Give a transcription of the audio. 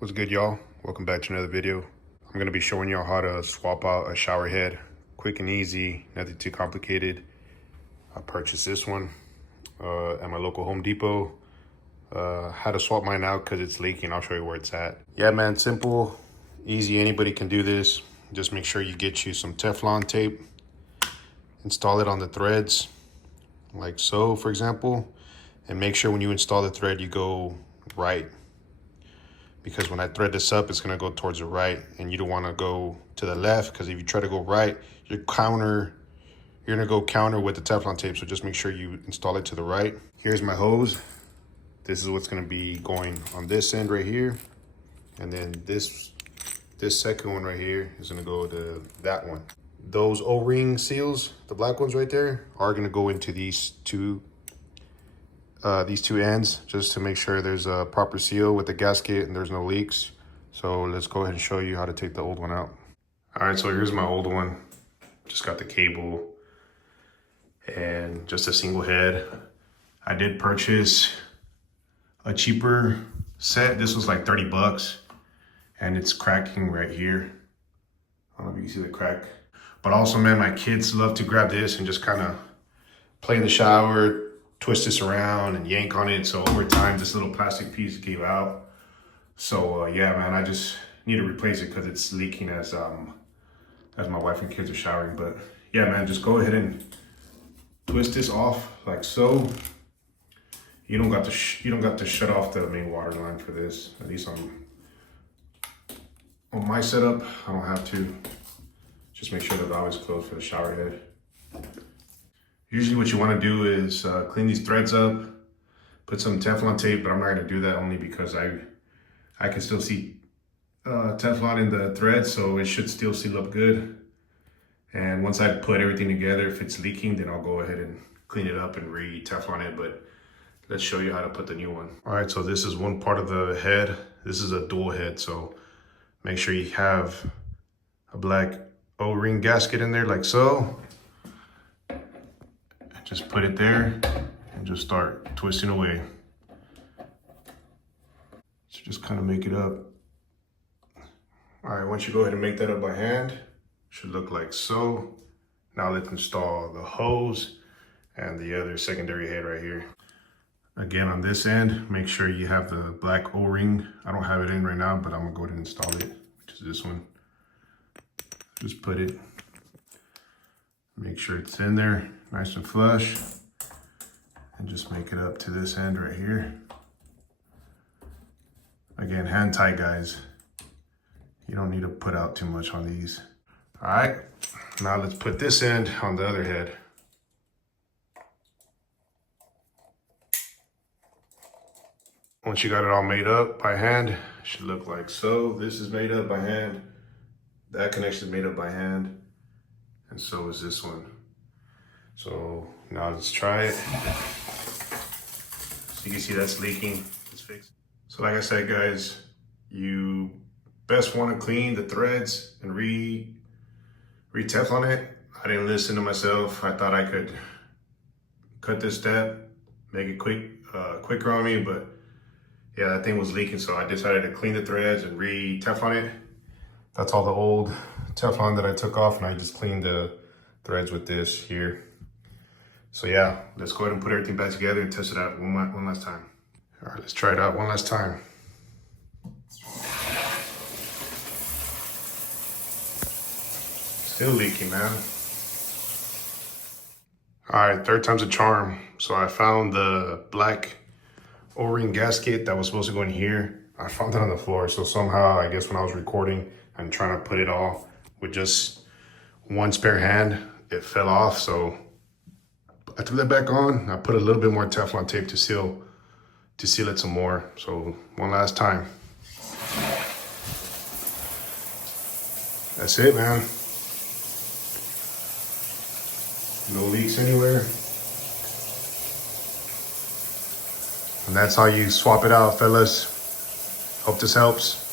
What's good, y'all? Welcome back to another video. I'm going to be showing y'all how to swap out a shower head. Quick and easy, nothing too complicated. I purchased this one at my local Home Depot. Had to swap mine out because it's leaking. I'll show you where it's at. Yeah, man, simple, easy. Anybody can do this. Just make sure you get you some Teflon tape. Install it on the threads, like so, for example. And make sure when you install the thread, you go right. Because when I thread this up, it's gonna go towards the right, and you don't wanna go to the left, because if you try to go right, you're gonna go counter with the Teflon tape, so just make sure you install it to the right. Here's my hose. This is what's gonna be going on this end right here. And then this second one right here is gonna go to that one. Those O-ring seals, the black ones right there, are gonna go into these two ends, just to make sure there's a proper seal with the gasket and there's no leaks. So let's go ahead and show you how to take the old one out. All right, so here's my old one. Just got the cable and just a single head. I did purchase a cheaper set. This was like 30 bucks and it's cracking right here. I don't know if you can see the crack. But also, man, my kids love to grab this and just kind of play in the shower, twist this around and yank on it. So over time, this little plastic piece gave out. So yeah, man, I just need to replace it because it's leaking as my wife and kids are showering. But yeah, man, just go ahead and twist this off like so. You don't got to shut off the main water line for this. At least on my setup, I don't have to. Just make sure the valve is closed for the shower head. Usually what you want to do is clean these threads up, put some Teflon tape, but I'm not going to do that only because I can still see Teflon in the threads, so it should still seal up good. And once I put everything together, if it's leaking, then I'll go ahead and clean it up and re-Teflon it, but let's show you how to put the new one. All right, so this is one part of the head. This is a dual head, so make sure you have a black O-ring gasket in there like so. Just put it there and just start twisting away. So just kind of make it up. All right, once you go ahead and make that up by hand, it should look like so. Now let's install the hose and the other secondary head right here. Again, on this end, make sure you have the black O-ring. I don't have it in right now, but I'm gonna go ahead and install it, which is this one. Just put it, make sure it's in there, nice and flush, and just make it up to this end right here. Again, hand tight, guys. You don't need to put out too much on these. All right, now let's put this end on the other head. Once you got it all made up by hand, it should look like so. This is made up by hand. That connection is made up by hand. And so is this one. So now let's try it. So you can see that's leaking. It's fixed. So like I said, guys, you best want to clean the threads and re-Teflon it. I didn't listen to myself. I thought I could cut this step, make it quicker on me, but yeah, that thing was leaking. So I decided to clean the threads and re-Teflon it. That's all the old Teflon that I took off, and I just cleaned the threads with this here. So yeah, let's go ahead and put everything back together and test it out one last time. All right, let's try it out one last time. Still leaking, man. All right, third time's a charm. So I found the black O-ring gasket that was supposed to go in here. I found it on the floor. So somehow, I guess when I was recording and trying to put it all with just one spare hand, it fell off. So I threw that back on. I put a little bit more Teflon tape to seal it some more. So one last time. That's it, man. No leaks anywhere. And that's how you swap it out, fellas. Hope this helps.